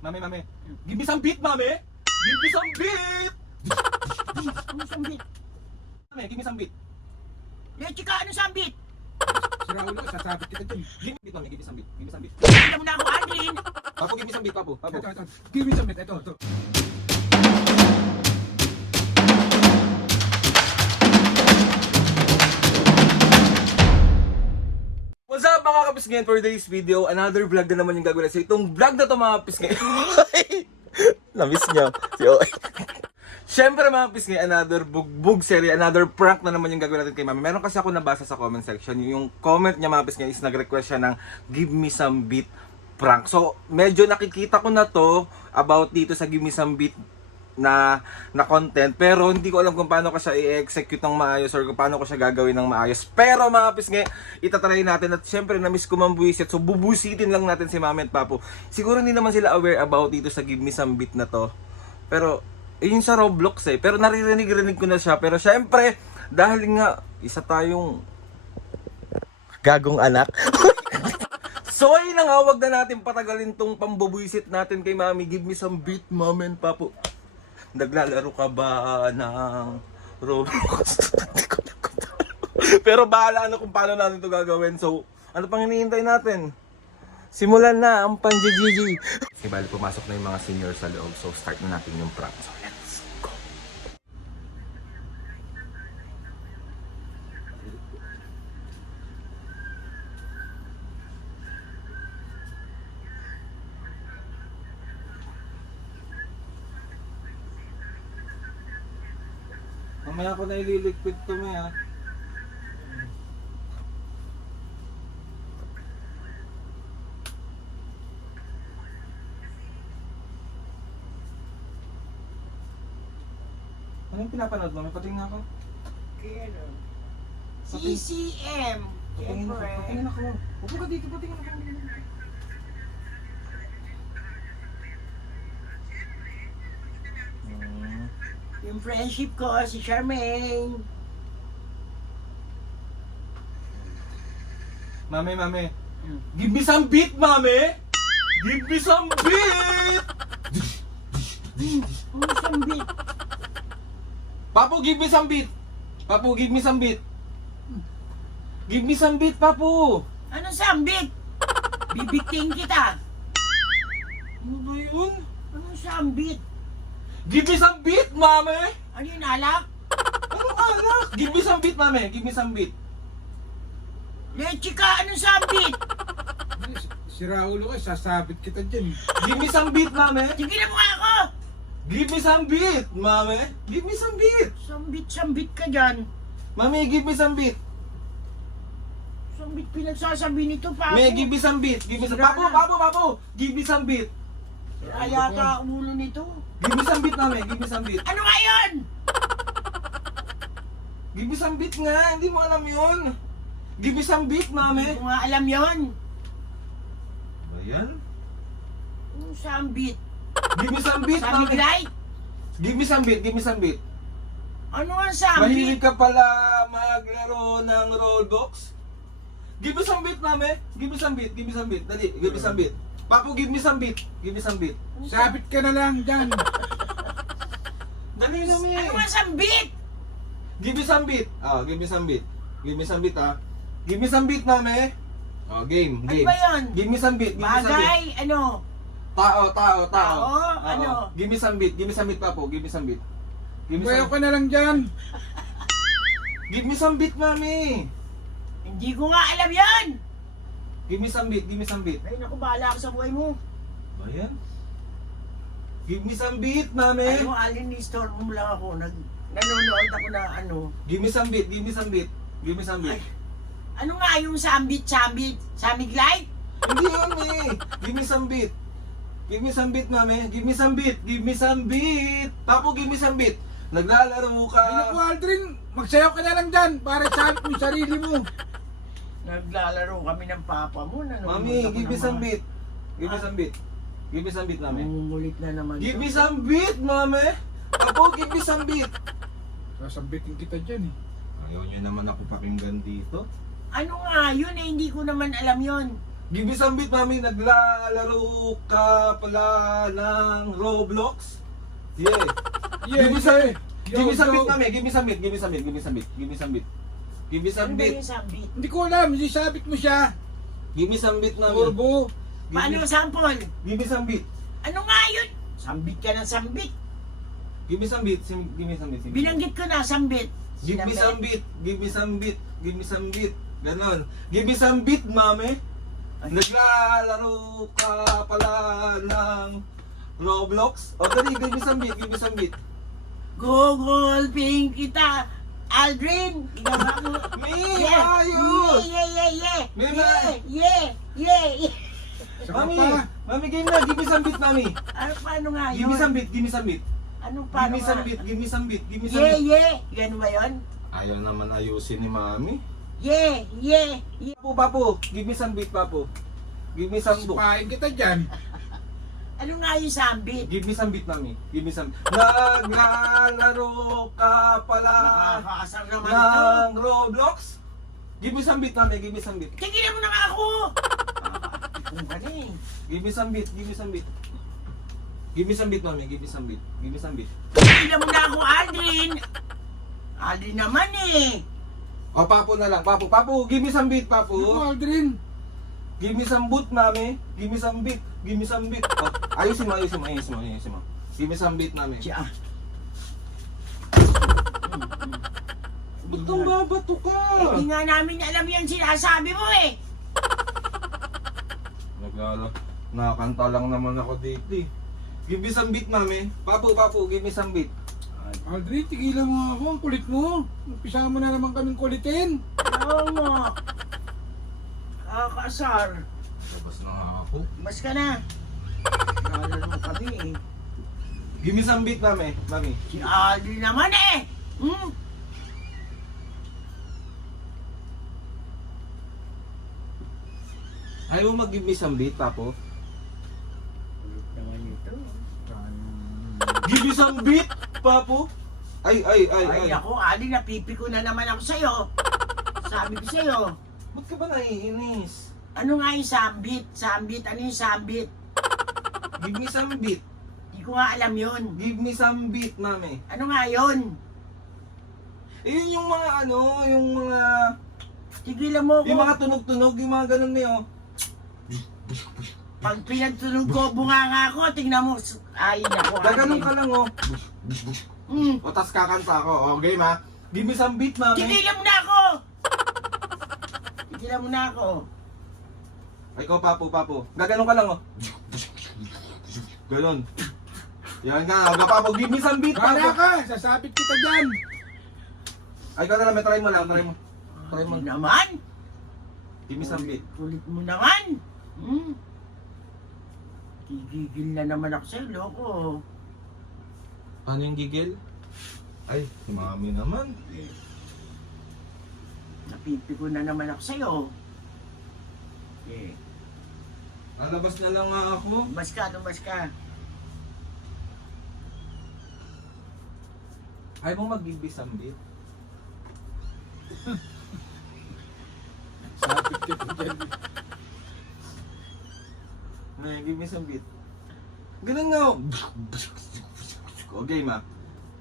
Mami. Give me some beat, mami. Give me some beat. Ano sambit? Mami, give me some beat. Leche ka, ano sambit? Sira ulo, sasabit kita dyan. Give me beat, mami. Give me some beat. Give me some beat. Hindi mo na ako, Aldrin. Papo, give me some beat, papo. Papo. Ito. Give me some bit. Ito. What's up mga kapisngayon, for today's video, another vlog na naman yung gagawin natin. So itong vlog na to mga kapisngayon, na-miss niya si Oy. Siyempre mga kapisngayon, another bugbog series, another prank na naman yung gagawin natin kay Mami. Meron kasi ako nabasa sa comment section, yung comment niya mga kapisngayon is nag-request siya ng give me some beat prank. So medyo nakikita ko na to about dito sa give me some beat na content, pero hindi ko alam kung paano ko siya i-execute ng maayos or kung paano ko siya gagawin ng maayos. Pero mga pisngi, itatry natin at syempre na-miss ko mambuisit, so bubusitin lang natin si Mami at Papo. Siguro hindi naman sila aware about dito sa give me some beat na to, pero yun sa Roblox pero naririnig ko na siya. Pero syempre, dahil nga isa tayong gagong anak so ayun na nga, wag na natin patagalin tong pambubuisit natin kay Mami. Give me some beat, Mami and Papo. Naglalaro ka ba ng Roblox? Pero bahala na kung paano natin ito gagawin. So, ano pang hinihintay natin? Simulan na ang panjijiji. Kasi bali pumasok na yung mga senior sa loob. So, start na natin yung prank. So, let's go. Mamaya ko na ililigpit to mo ya. Anong pinapanood mo? May patingin ako. Kaya CCM. Patingin ako. Upo ka dito, patingin ako. Yung friendship ko, si Charmaine. Mami. Give me some beat, Mami! Give me some beat! Ano sambit? Papu, give me some beat! Papu, give me some beat! Give me some beat, Papu! Ano sambit? Bibigting kita. Ano ba yun? Ano sambit? Give me some beat, Mami! Ano yun, alak? Anong alak? Give me some beat, Mami! Give me some beat! Leche ka, ano sambit? Sira ulo, sasabit kita dyan. Give me some beat, Mami! Sige na mukha ako. Give me some beat, Mami! Give me some beat! Sambit ka dyan. Mami, give me some beat! Sambit pinagsasabi nito, Papo. May, give me some beat! Give me some... Papu! Give me some beat! Kaya ka ulo nito. Give me some beat, Mami! Give me some beat! Ano nga yun? Give me some beat nga! Hindi mo alam yun! Give me some beat, Mami! Hindi ko nga alam yun. Ba yan? Ano sambit? Give me some beat, Sabi Mami! light? Give me some beat! Give me some beat! Ano nga sambit? Mahilig ka pala maglaro ng Roblox? Give me some beat, Mami! Give me some beat! Give me some beat! Dali! Give me some beat! Papu, give me some beat! Give me some beat! Sabit ka na lang dyan. Dali, Mami! Ano nga sambit? Give me some beat! Ah, give me some beat! Give me some beat, ah! Give me some beat, Mami! Oh, game! Ano Game! ba yun? Give me some beat! Give me some beat! Bagay, ano? Tao! Tao, Oo. ano? Give me some beat! Give me some beat, Papu! Give me some beat! Give me Bayaw some... ka na lang dyan. Give me some beat, Mami! Hindi ko nga alam yan. Give me some beat! Give me some beat! Ay, naku, bahala ka sa buhay mo. Ba yan? Give me some beat, Mami! Ay mo, Alin, ni-store mo lang ako. Nanonood ako na ano. Give me some beat! Give me some beat! Give me some beat! Ano nga yung sambit? Samig light? Hindi yun eh! Give me some beat! Give me some beat, Mami! Give me some beat! Give me some beat! Papo, give me some beat! Naglalaro ka! Ay naku, Aldrin, magsayaw ka na lang dyan para sabit mo yung sarili mo. Naglalaro kami ng papa mo. Mami, give me some beat! Give me some beat! Give me some beat, Mami! Mumulit na naman. Give to. me some beat, Mami! Papo, give me some beat! Sasabitin kita dyan Ayaw nyo naman ako pakinggan dito. Ano nga, yun eh, hindi ko naman alam yun. Give me some beat, mami. Naglalaro ka pala ng Roblox? Yeah. Give me some, give me some beat, mami. Give me some beat, give me some beat, give me some beat, give me some beat. Give me some Ano ba beat. yung sambit? Hindi ko alam, isasabit mo siya. Give me some beat, mami. Turbo. Paano yung sample? Give me some beat. Ano nga yun? Sambit ka ng sambit. Give me some beat. Give me some beat. Binanggit ko na, sambit. Give me some beat. Give me some beat. Give me some beat. Ganon. Give me some beat, mami. Naglalaro ka pala ng Roblox? O dali, give me some beat. Give me some beat. Gugulping kita, Aldrin. Ginawa mo. May ayos! Yeah. May Yeah. Saka Mami, pa. mami, game na. Give me some beat, mami. Ano, paano nga Give me yun? some beat. Give me some beat. Anong Give paano me some nga? beat. Give me some beat. Give me some beat. Yeah. Yan ba yun? Ayaw naman ayusin ni mami. Yeah. Papo. Give me some beat, papo. Give me some book. Sipahin kita dyan. Ano nga yung sambit? Give me some beat, mami. Give me some. Naglalaro ka pala Nakakasar naman ito. ng Roblox? Give me some beat, mami. Give me some beat. Tigilan mo na nga ako! Kung ka na eh. Give me some beat. Give me some beat. Give me some beat, mami. Give me some beat. Give me some beat. Tigilan mo na ako, Aldrin! Aldrin naman eh! O, papo na lang. Papo. Give me some beat, papo. Ano, Aldrin? Give me some boot, mami. Give me some beat. Give me some beat. Oh, ayusin mo. Give me some beat, mami. Siya. Ba't nang babato ka? Hindi nga namin alam yung sinasabi mo eh! Nakakanta lang naman ako dito eh. Give me some beat, mami. Papo, give me some beat. Aldrin, tigilan mo ako. Ang kulit mo. Umpisa mo na naman kaming kulitin. Oo mo. Kakasar. Labas na nga ako. Mas ka na. Nalala mo kami eh. Give me some beat, mami. Mami. Si Aldrin naman eh! Ayaw mo mag-give me some beat, papo? Ulit naman ito. Give me some beat, papo? Ay. Ay ako, Aldrin, napipiko na naman ako sa'yo. Sabi ko sa'yo. Ba't ka ba naiinis? Ano nga yung sambit? Ano yung sambit? Give me some beat. Hindi ko nga alam yun. Give me some beat, mami. Ano nga yun? Yun yung mga yung mga... Tigilan mo Yung ko. mga tunog-tunog, yung mga ganun na yun. Pag pinagtunog ko, bunganga ako, tingnan mo. Ay, naku. Gaganon ka lang, oh. Mm. O, tas kakanta ako. Okay, ma? Give me some beat, mami. Tigilan mo na ako! Tigilan mo na ako. Ay, ikaw, papo. Gaganon ka lang, oh. Ganon. Yan nga, papo. Give me some beat, Kala papo. ka, sasabit kita dyan. Ay, ikaw na lang. Try mo lang. Try mo. Ano naman? Give me some beat. Kulit mo naman. Gigigil na naman ako sa'yo, loko. Ano yung gigil? Ay, mami naman. Napipiko na naman ako sa'yo. Eh, Lalabas na lang nga ako. tumbas ka. Ay mo mag-give me some beat. Sabit kita dyan. Ay, give me some beat. Ganun nga, oh. Okay, ma.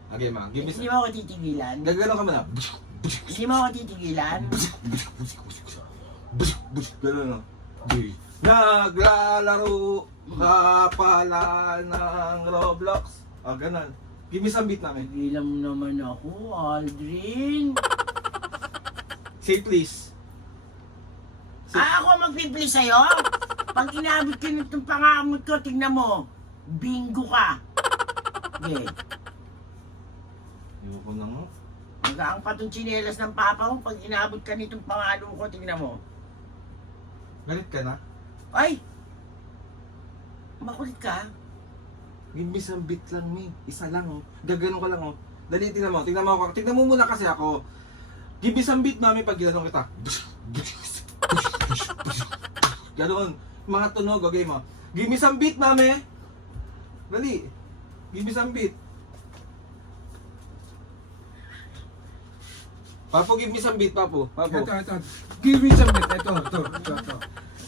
Okay, ma. Give me Hindi some... mo ako titigilan. Gaganon ka muna. Hindi mo ako titigilan. Ganun, oh. Naglalaro ka pala ng Roblox. Ah, ganun. Give me some beat namin. Tigilan mo naman ako, Aldrin. Say please. Ako magpipili sa'yo? Pag inabot ka nitong pangamot ko, tignan mo. Bingo ka. Okay. Ayoko na nga. Magaang pa tong tsinelas ng papa mo. Pag inabot ka nitong pangalo ko, tignan mo. Galit ka na? Ay! Makulit ka? Give me some beat lang, me. Isa lang, oh. Gaganon ka lang, oh. Dali, tingnan mo. Tingnan mo ako. Tingnan mo muna kasi ako. Give me some beat, mami, pag ginanong kita. Ganon. Mga tunog, okay mo. Give me some beat, mami. Dali. Give me some beat. Papo, give me some beat, Papo. Papo. Ito. Give me some bit. Ito.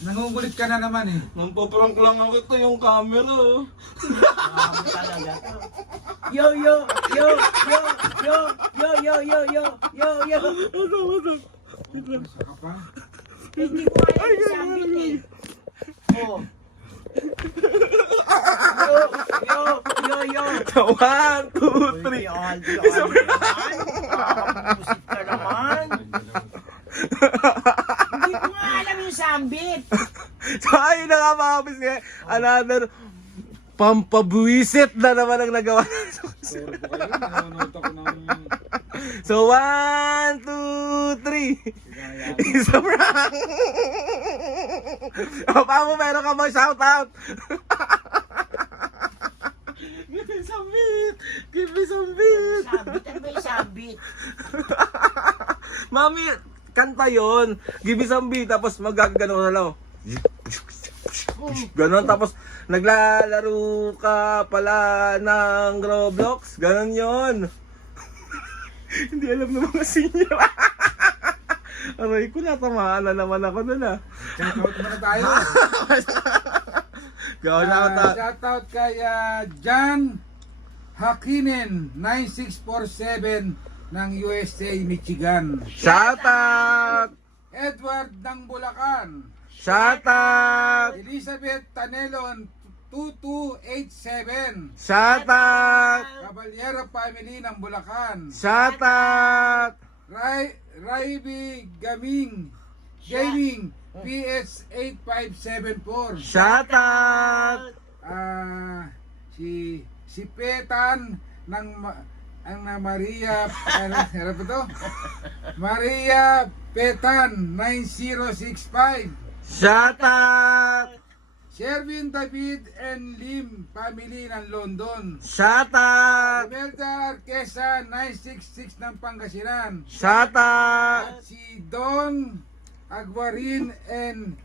Nangungulit ka na naman eh. Nagpa-prank lang ako, ito yung camera. Oh. Ako talaga to. Yo, yo, yo, yo, yo, yo, yo, yo, yo, yo, yo. Saka pa. Hindi ko alam yung sabit eh. Oh. Yo, yo, yo, yo. 1, 2, 3. Uy, Aldi, Aldi naman. Nakakapusit ka naman. Hindi ko nga alam yung sambit. So ayun na nga mga kapisngay, another pampabuisit na naman ang nagawa. Sorry po kayo, nanonood ako ng... So 1, 2, 3. Isa prank. O paano meron ka bang shoutout? Give me some beat! Give me some beat! Sabit, ano ba yung sabit? Mami, kanta yon. Give me some beat, tapos magagano na lang. Ganon, tapos naglalaro ka pala ng Roblox. Ganon yon. Hindi alam ng mga senior. Aray ko, natamaan na naman ako dun ah. Shoutout muna tayo. Gawin na ako ta. Shoutout kay John Hakinen 9647 ng USA, Michigan. Shoutout! Edward ng Bulacan. Shoutout! Elizabeth Tanelon 2287. Shoutout! Caballero Family ng Bulacan. Shoutout! Raiby Gaming PS 8574. Shoutout! Si Petan ng Maria ano pa to? Maria Petan 9065. Shoutout! Sherwin David and Lim family ng London. Shoutout! Imelda Arquesa 966 ng Pangasinan. Shoutout! At si Don Aguarin and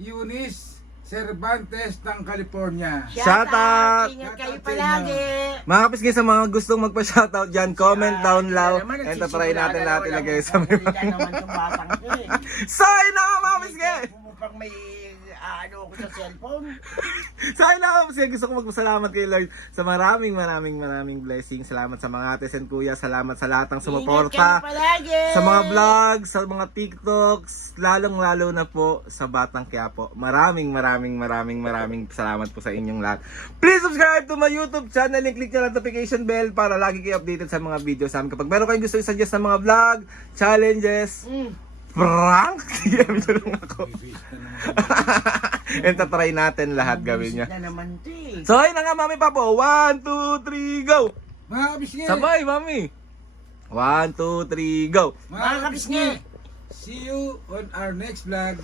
Eunice Cervantes ng California. Shoutout! Ingat kayo palagi. Mga kapisngay, sa mga gustong magpa-shoutout dyan, comment down below Naman, and tatry natin nagsisimula lahat na ilagay walang sa may huli na naman yung batang to eh. So ayun na nga mga kapisngay! Pumupang may ano ako sa cellphone. So ayun na nga mga kapisngay, gusto ko magpasalamat kay Lord sa maraming blessings. Salamat sa mga ates and kuya, salamat sa lahat ng Ingat sumuporta. kayo palagi. Sa mga vlogs, sa mga TikToks, lalong-lalo na po sa Batang Quiapo. Maraming salamat po sa inyong lahat. Please subscribe to my YouTube channel and click the notification bell para lagi kayo updated sa mga videos namin. Kapag meron kayong gusto i-suggest na mga vlog, challenges, prank, DM nyo lang ako. And tatry natin lahat gawin niya. Na naman to eh. So ayun na nga mami papo, 1, 2, 3, go! Mga kabisngay, Sabay mami! 1, 2, 3, go! Mga kabisngi. see you on our next vlog.